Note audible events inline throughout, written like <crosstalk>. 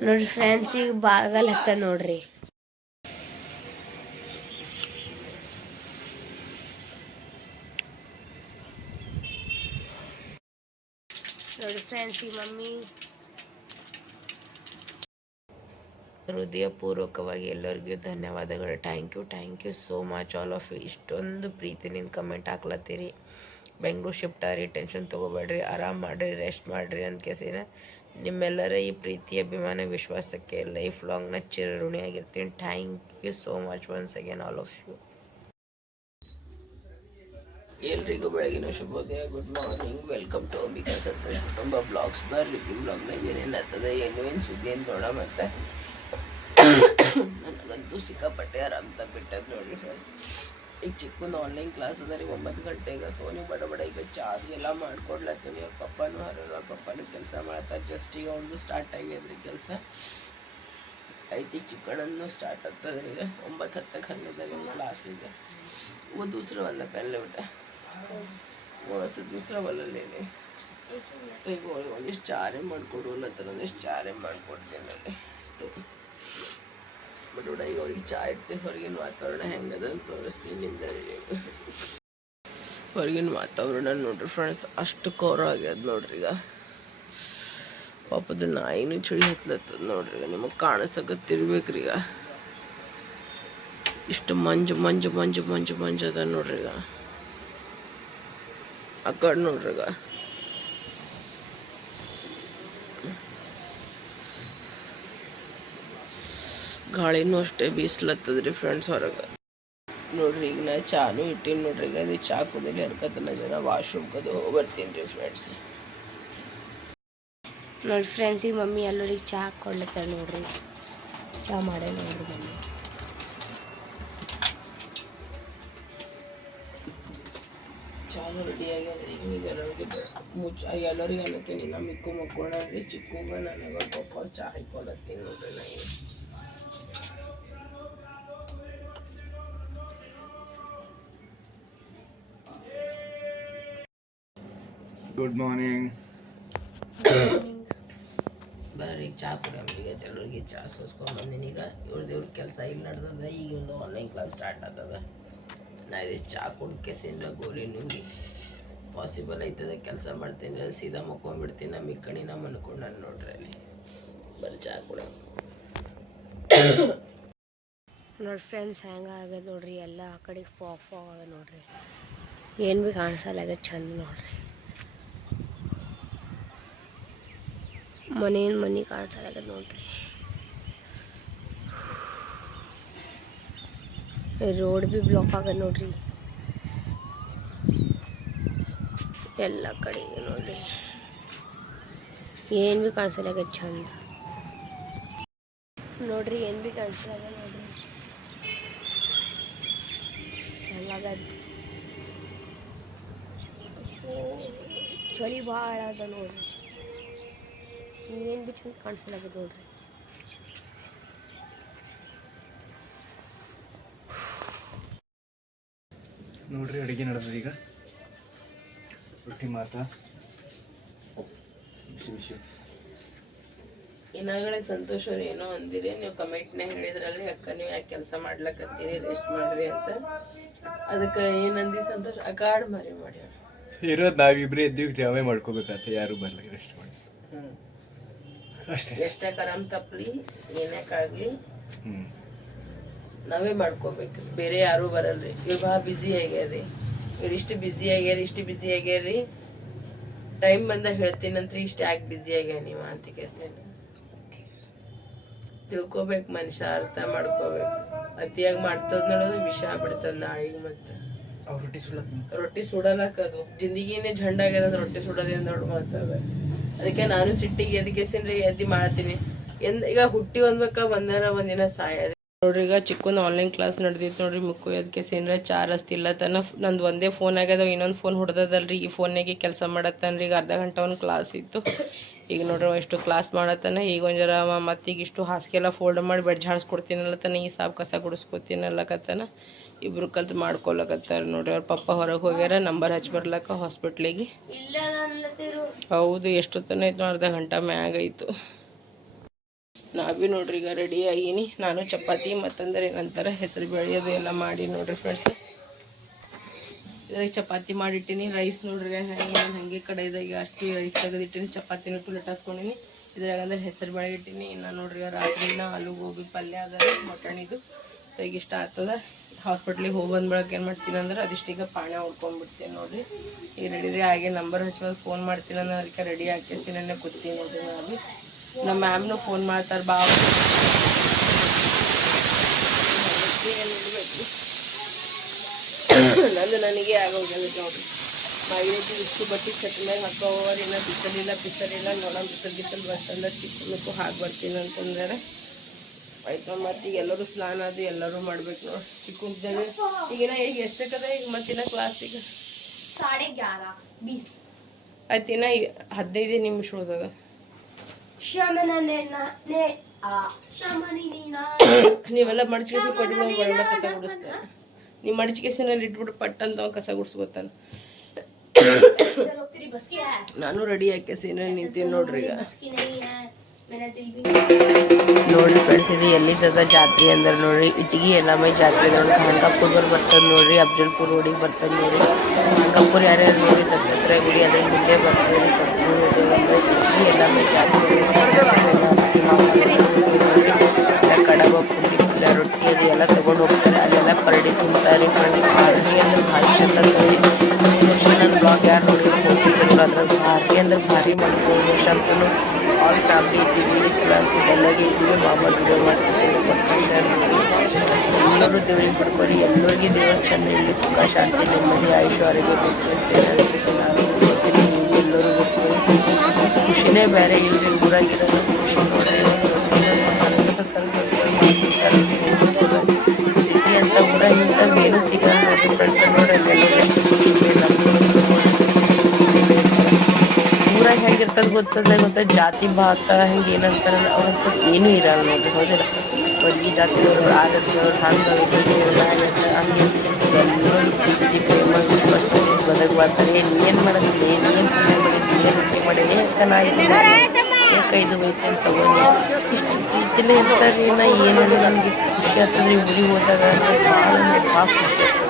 ನೋಡ್ರಿ ಫ್ರೆಂಡ್ಸ್ ಈಗ ಬಾಗಲ್ ಹತ್ತ ನೋಡ್ರಿ. ನೋಡಿ ಫ್ರೆಂಡ್ಸ್ ಮಮ್ಮಿ ಹೃದಯಪೂರ್ವಕವಾಗಿ ಎಲ್ಲರಿಗೂ ಧನ್ಯವಾದಗಳು. Thank you thank you so much all of you ಇಷ್ಟೊಂದು ಪ್ರೀತಿನಿಂದ ಕಮೆಂಟ್ ಹಾಕ್ಲತ್ತೀರಿ. ಬೆಂಗ್ಳೂರು ಶಿಫ್ಟ್ ಆರಿ ಟೆನ್ಷನ್ ತೊಗೋಬೇಡ್ರಿ, ಆರಾಮ್ ಮಾಡಿರಿ ರೆಸ್ಟ್ ಮಾಡಿರಿ ಅಂತ ಕೇಸಿನ ನಿಮ್ಮೆಲ್ಲರ ಈ ಪ್ರೀತಿ, ಅಭಿಮಾನ, ವಿಶ್ವಾಸಕ್ಕೆ ಲೈಫ್ ಲಾಂಗ್ನ ಚಿರಋಣಿಯಾಗಿರ್ತೀನಿ. Thank you so much once again all of you ಎಲ್ರಿಗೂ ಬೆಳಗಿನ ಶುಭೋದಯ. Good morning welcome to Ambika Santosh ಕುಟುಂಬ ಬ್ಲಾಗ್ಸ್ ಬರ್ರಿ ಬ್ಲಾಗ್ನಾಗ ಏನೇನು ಆಗ್ತದೆ, ಏನು ಏನು ಸುದ್ದಿ ಅಂತ ನೋಡ ಮತ್ತೆ. ನನಗಂತೂ ಸಿಕ್ಕಾಪಟ್ಟೆ ಆರಾಮ್ ತಪ್ಪಿಟ್ಟದ್ದು ನೋಡಿ ಫ್ರೆಂಡ್ಸ್ ಈಗ ಚಿಕ್ಕನ ಆನ್ಲೈನ್ ಕ್ಲಾಸ್ ಅದ ರೀ ಒಂಬತ್ತು ಗಂಟೆಗೆ ಸೋನಿ ಬಡ ಬಡ ಈಗ ಚಾರ್ಜ್ ಎಲ್ಲ ಮಾಡ್ಕೊಡ್ಲತ್ತೀನಿ. ಅವ್ರ ಪಪ್ಪನೂ ಹರೋರು ಅವ್ರ ಪಪ್ಪನೂ ಕೆಲಸ ಮಾಡ್ತಾರೆ. ಜಸ್ಟ್ ಈಗ ಅವ್ರದ್ದು ಸ್ಟಾರ್ಟ್ ಆಗ್ಯದ ರೀ ಕೆಲಸ. ಐತಿ ಚಿಕ್ಕಣ್ಣನು ಸ್ಟಾರ್ಟ್ ಆಗ್ತದೆ ಈಗ ಒಂಬತ್ತು ಹತ್ತಕ್ಕೆ ಹನ್ನೊಂದರಿ ಲಾಸ್ ಇದೆ ಓ ದೂಸರ ವಲ್ಲ ಪೆಲ್ಲ ಬಿಟ್ಟ. ಓಸ ದೂಸರ ವಲ್ಲಲ್ಲಿ ಈಗ ಒಂದಿಷ್ಟು ಚಾರೇ ಮಾಡಿಕೊಡು ಅಲ್ಲ ಒಂದಿಷ್ಟು ಚಾರೇ ಮಾಡಿಕೊಡ್ತೀನಿ ಅಲ್ಲಿ ಬಟ್ ಈಗ ಅವ್ರಿಗೆ ಚಾ ಇಡ್ತೀನಿ. ಹೊರಗಿನ ವಾತಾವರಣ ಹೆಂಗದ ಅಂತ ತೋರಿಸ್ತೀನಿ ನಿಂದರಿ ಹೊರಗಿನ ವಾತಾವರಣ ನೋಡ್ರಿ ಫ್ರೆಂಡ್ಸ್ ಅಷ್ಟು ಕೋರ ಆಗ್ಯದ ನೋಡ್ರಿ ಈಗ. ಪಾಪದ ನಾಯಿನೂ ಚಳಿ ಹತ್ಲತ್ತದ ನೋಡ್ರಿ ನಿಮಗೆ ಕಾಣಿಸಕತ್ತಿರ್ಬೇಕ್ರಿ ಈಗ. ಇಷ್ಟು ಮಂಜು ಮಂಜು ಮಂಜು ಮಂಜು ಮಂಜು ಅದ ನೋಡ್ರಿ ಈಗ. ಆ ಕಡೆ ನೋಡ್ರಿ ಈಗ. ಗಾಳಿನೂ ಅಷ್ಟೇ ಬೀಸ್ಲತ್ತದ್ರಿ ಫ್ರೆಂಡ್ಸ್ ಹೊರಗೆ. ನೋಡ್ರಿ ಈಗ ನಾ ಚಾನು ಇಟ್ಟೀನಿ ನೋಡ್ರಿ ಈಗ ಅದು ಚಾ ಕುದಿಲಿ ಅನ್ಕತನ ಜನ ವಾಶ್ರೂಮ್ ಕದು ಬರ್ತೀನಿ ರೀ ಫ್ರೆಂಡ್ಸ್ ನೋಡಿ ಫ್ರೆಂಡ್ಸ್ ಈ ಮಮ್ಮಿ ಎಲ್ಲರಿಗೆ ಚಾ ಹಾಕ್ಕೊಡ್ಲತ್ತಾರ ನೋಡ್ರಿ. ಚಾ ಮಾಡೇ ನೋಡ್ರಿ ಮಮ್ಮಿ. ಚಾನು ರೆಡಿ ಆಗ್ಯದ್ರಿ ಈಗ ಎಲ್ಲರಿಗೆ ಮುಚ್ಚ ಎಲ್ಲರಿಗೆ ಅನ್ನತ್ತೀನಿ ನಮ್ಮ ಮಿಕ್ಕು ಮಕ್ಕೊಂಡ್ರಿ ಚಿಕ್ಕ ನನಗೆ ಪಪ್ಪ ಚಾ ಹಾಕೊಳತ್ತೀನಿ ನೋಡ್ರಿ ನನಗೆ ಗುಡ್ ಮಾರ್ನಿಂಗ್ <coughs> ಬರ್ರಿ ಚಾ ಕುಡಿಯಮ್ರಿ ಈಗ ಎಲ್ಲರಿಗೆ ಚಾ ಸೋಸ್ಕೊಂಡು ಬಂದೀನಿ. ಈಗ ಇವ್ರದ್ದು ಇವ್ರ ಕೆಲಸ ಇಲ್ಲಿ ನಡ್ದದ ಈಗ ಒಂದು ಆನ್ಲೈನ್ ಕ್ಲಾಸ್ ಸ್ಟಾರ್ಟ್ ಆಗ್ತದ. ನಾ ಇದು ಚಾ ಕುಡ್ಕೆ ಸಿಂದ ಗೋಲಿ ನುಂಗಿ ಪಾಸಿಬಲ್ ಐತದ ಕೆಲಸ ಮಾಡ್ತೀನಿ ಅಲ್ಲಿ ಸೀದಾ ಮಕ್ಕೊಂಡ್ಬಿಡ್ತೀನಿ ನಮ್ಮ ಇಕ್ಕಣಿ ನಮ್ಮ ಅನ್ಕೊಂಡು ನಾನು ನೋಡ್ರಿ ಅಲ್ಲಿ. ಬರ್ರಿ ಚಾ ಕುಡ ನೋಡಿ ಫ್ರೆಂಡ್ಸ್ ಹೆಂಗೆ ಆಗದ ನೋಡ್ರಿ ಎಲ್ಲ ಆ ಕಡೆ ಫಾ ಫಾ ಆಗದ ನೋಡ್ರಿ. ಏನು ಭೀ ಕಾಣಿಸಲ್ಲ ಅದು ಚಂದ ನೋಡ್ರಿ. ಮನೇನು ಮನೆ ಕಾಣಿಸಲ್ಲ ಆಗದ ನೋಡ್ರಿ ರೋಡ್ ಭೀ ಬ್ಲಾಕ್ ಆಗದ ನೋಡ್ರಿ ಎಲ್ಲ ಕಡೆಗೆ ನೋಡ್ರಿ ಏನು ಭೀ ಕಾಣಿಸಲ್ಲ ಆಗದ ಚಂದ ನೋಡ್ರಿ ಏನು ಭೀ ಕಾಣಿಸಲ್ಲ ನೋಡ್ರಿ ಹೆಂಗಾಗದ ಚಳಿ ಭಾಳ ಅದ ನೋಡ್ರಿ ಏನು ಬಿ ಚಂದ ಕಾಣಿಸಲಾಗದ ನೋಡ್ರಿ. ನೋಡ್ರಿ ಅಡುಗೆ ನಡೆದ್ರಿ ಈಗ. ರೊಟ್ಟಿ ಮಾತ್ರ. ಏನಾಗಲೇ ಸಂತೋಷ ಅವ್ರು ಏನೋ ಅಂದಿರಿ ನೀವು ಕಮೆಂಟ್ನಾಗ ಹೇಳಿದ್ರಲ್ಲಿ ಅಕ್ಕ ನೀವು ಯಾಕೆ ಕೆಲಸ ಮಾಡ್ಲಕ್ಕತ್ತೀರಿ ರೆಸ್ಟ್ ಮಾಡ್ರಿ ಅಂತ. ಅದಕ್ಕೆ ಏನಂದಿ ಸಂತೋಷ? ಅಗಾಡ್ ಮರಿ ಮಾಡ್ಯಾರ. ಇರೋದು ನಾವಿಬ್ರೇ ಇದ್ದೀವಿ ನಾವೇ ಮಾಡ್ಕೋಬೇಕಾತ ಯಾರು ಬರ್ಲಿಕ್ಕೆ ರೆಸ್ಟ್ ಮಾಡಿ ಹ್ಮ್. ಅಷ್ಟೇ. ಎಷ್ಟೇ ಕರಮ್ ತಪ್ಪಲಿ ಏನಕ್ಕಾಗ್ಲಿ ನಾವೇ ಮಾಡ್ಕೋಬೇಕು. ಬೇರೆ ಯಾರು ಬರಲ್ರಿ. ಇವ್ರು ಭಾಳ ಬ್ಯುಸಿ ಆಗ್ಯಾರಿ ಇವ್ರು ಇಷ್ಟು ಬ್ಯುಸಿ ಆಗ್ಯಾರ ಇಷ್ಟು ಬ್ಯುಸಿ ಆಗ್ಯಾರಿ ಟೈಮ್ ಬಂದಾಗ ಹೇಳ್ತೀನಂತ್ರಿ ಇಷ್ಟು ಯಾಕೆ ಬ್ಯುಸಿ ಆಗ್ಯಾರ ನೀವು ಅಂತ ಕೇಸೇನು ತಿಳ್ಕೊಬೇಕು ಮನುಷ್ಯ ಅರ್ಥ ಮಾಡ್ಕೋಬೇಕು. ಅತಿಯಾಗಿ ಮಾಡ್ತದ ನೋಡೋದು ವಿಷ ಆಗ್ಬಿಡ್ತದ ನಾಳೆಗೆ ಮತ್ತೆ. ರೊಟ್ಟಿ ಸುಳ್ಳತ್ ರೊಟ್ಟಿ ಸುಡಲಕ್ಕ ಅದು. ಜಿಂದಗಿನೇ ಜಂಡ ಆಗ್ಯದ ರೊಟ್ಟಿ ಸುಡೋದೇನು ದೊಡ್ಡ ಮಾತದ ಅದಕ್ಕೆ ನಾನು ಸಿಟ್ಟಿಗೆ ಸಿಂದ್ರೆ ಎದ್ದಿ ಮಾಡ್ತೀನಿ. ಎಂದ ಈಗ ಹುಟ್ಟಿ ಒಂದ್ಬೇಕ ಒಂದರ ಒಂದಿನ ಸಾಯದ. ನೋಡ್ರಿ, ಈಗ ಚಿಕ್ಕನ ಆನ್ಲೈನ್ ಕ್ಲಾಸ್ ನಡೆದಿತ್ತು ನೋಡ್ರಿ, ಮುಕ್ಕು ಎದಕ್ಕೆ ಸೇನ್ರ ಚಾರ್ಜ್ ಇಲ್ಲ ತನ. ನಂದು ಒಂದೇ ಫೋನ್ ಆಗ್ಯದ, ಇನ್ನೊಂದು ಫೋನ್ ಹೊಡೆದದಲ್ರಿ. ಈ ಫೋನಾಗೆ ಕೆಲಸ ಮಾಡತ್ತನ್ರಿ, ಈಗ ಅರ್ಧ ಗಂಟೆ ಒಂದು ಕ್ಲಾಸ್ ಇತ್ತು. ಈಗ ನೋಡ್ರಿ ಇಷ್ಟು ಕ್ಲಾಸ್ ಮಾಡತ್ತಾನ. ಈಗ ಒಂದು ಮತ್ತೀಗ ಇಷ್ಟು ಹಾಸಿಗೆ ಎಲ್ಲ ಫೋಲ್ಡ್ ಮಾಡಿ ಬೆಡ್ ಜಾಡಿಸ್ಕೊಡ್ತೀನಲ್ಲತ್ತಾನ ಈ ಸಾಬ್ ಕಸ ಗುಡಿಸ್ಕೊತೀನಲ್ಲಕತ್ತಾನ ಇಬ್ರು ಕಲ್ತು ಮಾಡ್ಕೊಳಕತ್ತಾರ ನೋಡ್ರಿ. ಅವ್ರ ಪಪ್ಪ ಹೊರಗೆ ಹೋಗ್ಯಾರ, ನಂಬರ್ ಹಚ್ಚಿ ಬರ್ಲಕ್ಕ ಹಾಸ್ಪಿಟ್ಲಿಗೆ ಹೌದು, ಎಷ್ಟೊತ್ತನ ಆಯ್ತು ಅರ್ಧ ಗಂಟೆ ಮ್ಯಾಗ ಐತು ನಾ ಭೀ ನೋಡ್ರಿ ಈಗ ರೆಡಿ ಆಗೀನಿ. ನಾನು ಚಪಾತಿ ಮತ್ತಂದ್ರೆ ಏನಂತಾರೆ, ಹೆಸರು ಬೆಳೆಯೋದು ಎಲ್ಲ ಮಾಡಿ ನೋಡ್ರಿ ಫ್ರೆಂಡ್ಸ್ ಇದ್ರಾಗ ಚಪಾತಿ ಮಾಡಿಟ್ಟಿನಿ ರೈಸ್ ನೋಡ್ರಿ, ಹೆಂಗೆ ಹಾಗೆ ಕಡೆದಾಗ ಅಷ್ಟು ರೈಸ್ ತೆಗೆದಿಟ್ಟಿನಿ, ಚಪಾತಿನ ಲಟಾಸ್ಕೊಂಡಿನಿ ಇದ್ರಾಗ ಅಂದ್ರೆ ಹೆಸರು ಬೇಳೆ ಇಟ್ಟಿನಿ ಇನ್ನು ನೋಡ್ರಿ ರಾತ್ರಿನ ಆಲೂ ಗೋಬಿ ಪಲ್ಯ ಅದ ತೆಗಿಷ್ಟ ಇಷ್ಟ ಆಗ್ತದ. ಹಾಸ್ಪಿಟ್ಲಿಗೆ ಹೋಗಿ ಬಂದ್ಬಿಡಕ್ಕೆ ಏನು ಮಾಡ್ತೀನಿ ಅಂದ್ರೆ ಅದಿಷ್ಟೀಗ ಪಾಣ ಹೊಡ್ಕೊಂಡ್ಬಿಡ್ತೀನಿ ನೋಡಿರಿ. ಈಗ ರೆಡಿ ಹಾಗೆ ನಂಬರ್ ಹಚ್ಚಿ ಫೋನ್ ಮಾಡ್ತೀನಿ ಅಂದ್ರೆ ಅದಕ್ಕೆ ರೆಡಿ ಹಾಕಿರ್ತೀನಿ ಅನ್ನೇ ಕೂತೀನಿ ನೋಡಿರಿ ನಾನು. ನಮ್ಮ ಮ್ಯಾಮ್ನು ಫೋನ್ ಮಾಡ್ತಾರೆ, ಬಾ ನಂದು ನನಗೆ ಆಗೋಗಿಲ್ಲ ನೋಡಿರಿ. ಮೈನೈತಿ ಇಷ್ಟು ಬಟ್ಟೆ ಚಟ್ ಮೇಲೆ ಹಾಕೋವರ್ ಏನೋ ಬಿಸಲಿಲ್ಲ ಬಿಸಲಿಲ್ಲ, ನೋಡೋಣ, ಬಿಸಲ್ ಬಿಸಲ್ ಬರ್ತಂದ್ರೆ ಚಿಕ್ಕಬೇಕು ಹಾಕಿ ಬರ್ತೀನಿ ಅಂತಂದ್ರೆ ಆಯ್ತು ನೋಡಿ ಮತ್ತೆ ಈಗ ಎಲ್ಲರೂ ಸ್ನಾನ ಅದು ಎಲ್ಲರೂ ಮಾಡ್ಬೇಕು ನೋಡಿ. ಚಿಕ್ಕ ಜನ ಈಗಿನ ಈಗ ಎಷ್ಟಕ್ಕದ ಈಗ ಮತ್ತಿನ ಕ್ಲಾಸಿಗೆ ಸಾಡೆ ಗ್ಯಾರ ಬೀಸ್. ಆಯ್ತಿನ ಹದಿನೈದು ನಿಮಿಷ ಉಳ್ದದ. ನೀವೆಲ್ಲ ಮಡಚಿಗೆ ಕೊಟ್ಟು ಕಸ ಗುಡಿಸ್ತಾರೆ ನೀವು ಮಡಚಿಗೆಸಿನಲ್ಲಿ ಇಟ್ಬಿಟ್ಟು ಪಟ್ಟಂತ ಕಸ ಗುಡಿಸ್ಕೊತಾನ. ನಾನು ರೆಡಿ ಆಕೆ ಸೀನಲ್ಲಿ ನಿಂತೀನಿ ನೋಡ್ರಿ ಈಗ ನೋಡ್ರಿ ಫ್ರೆಂಡ್ಸ್ ಇದು ಎಲ್ಲಿದ್ದದ ಜಾತ್ರೆ ಅಂದ್ರೆ ನೋಡ್ರಿ ಇಟ್ಟಿಗೆ ಎಲ್ಲಮ್ಮೈ ಜಾತ್ರೆ ನೋಡ್ರಿ ಬರ್ ಬರ್ತದ ನೋಡ್ರಿ ಅಫಜಲ್ಪುರ್ ರೋಡಿಗೆ ಬರ್ತದೆ ನೋಡ್ರಿ ಕಾಣಕಾಪುರ್ ಯಾರ್ಯಾರು ನೋಡಿ ದತ್ತಾತ್ರೇಯ ಗುಡಿ ಅದ್ರ ಮುಂದೆ ಬರ್ತದೆ ಸಬ್ಬೂರು ದೇವರು ಇಟ್ಟಿಗೆ ಎಲ್ಲಮ್ಮೈ ಜಾತ್ರೆ ಕಡಬ, ಪುಂಡಿ, ಪಲ್ಯ, ರೊಟ್ಟಿ ಅದು ಎಲ್ಲ ತೊಗೊಂಡು ಹೋಗ್ತಾರೆ. ಅಲ್ಲೆಲ್ಲ ಪರಡಿ ತುಂಬ್ತಾರೆ ಫ್ರೆಂಡ್ ಭಾರಿ ಅಂದ್ರೆ ಭಾರಿ ಚಂದ ಅಂತೇಳಿ ವರ್ಷ ನನ್ನ ಬ್ಲಾಗ್ ಯಾರು ನೋಡಿ ಹೋಗಿ ಸರ್ ಅದ್ರಾಗ ಭಾರಿ ಅಂದ್ರೆ ಭಾರಿ ಮಾಡ್ಕೊಂಡು ವರ್ಷ ಅಂತಲೂ ಆಲ್ ಫ್ಯಾಮಿಲಿ ಇದ್ದೀವಿ ಈ ಸಲ ಅಂತೂ ಎಲ್ಲರಿಗೆ ಇದ್ದೀವಿ ಮಾಮ ವಿಡಿಯೋ ಮಾಡ್ತೀವಿ ಸರ್ ಕೊಟ್ಟು ಶೇರ್ ಮಾಡಿ ಎಲ್ಲರೂ ದೇವ್ರಿಗೆ ಬಿಡ್ಕೊರಿ ಎಲ್ಲರಿಗೆ ದೇವರು ಚೆಂದ ಇರಲಿ ಸುಖ, ಶಾಂತಿ, ನೆಮ್ಮದಿ, ಆಯುಷ್ಯ, ಆರೋಗ್ಯ, ಕೊಟ್ಟು ಸೇರಿ ಅಂತ ನಾನು ಬಿಡ್ಕೊತೀನಿ ನೀವು ಎಲ್ಲರೂ ಬಿಡ್ಕೊರಿ ಖುಷಿನೇ ಬೇರೆ ಇಲ್ರಿ, ಊರಾಗಿರೋದು ಖುಷಿ ನೋಡ್ರಿ ಒಂದು ಸತ್ತ ಸತ್ತರ ಸಿಟಿ ಅಂತ ಊರಾಗ ಇಂಥವು ಏನು ಸಿಗಲ್ಲ ಫ್ರೆಂಡ್ಸ್ ನೋಡ್ರಿ ಹೆಂಗಿರ್ತದ ಗೊತ್ತದ ಗೊತ್ತ ಜಾತಿ ಭಾತ ಹೆಂಗೆ ಏನಂತಾರ ಅವ್ರಂತ ಏನೂ ಇರಲ್ಲ ನೋಡ್ರಿ, ಹೌದಿಲ್ಲ? ಒಂದು ಈ ಜಾತಿದವ್ರು ಆ ಜಾತಿದವ್ರು ಹಂಗೆ ಹಂಗೆ ಎಲ್ಲರೂ ಪ್ರೀತಿ, ಪ್ರೇಮ ಏನು ಏನು ಮಾಡೋದು ಏನು ಏನು ಪುಣ್ಯ ಮಾಡಿದ್ವಿ ಏನು ರೊಟ್ಟಿ ನಾ ಇದು ಇದು ಐತೆ ಅಂತ ತಗೊಂಡು. ಇಷ್ಟು ಪ್ರೀತಿಲೇ ಇರ್ತಾರೆ ನಾ ಏನು ನನಗೆ ಖುಷಿ ಆಗ್ತದ್ರಿ ಊರಿಗೆ ಹೋದಾಗ ಭಾಳ ಭಾಳ ಖುಷಿ ಆಗ್ತದೆ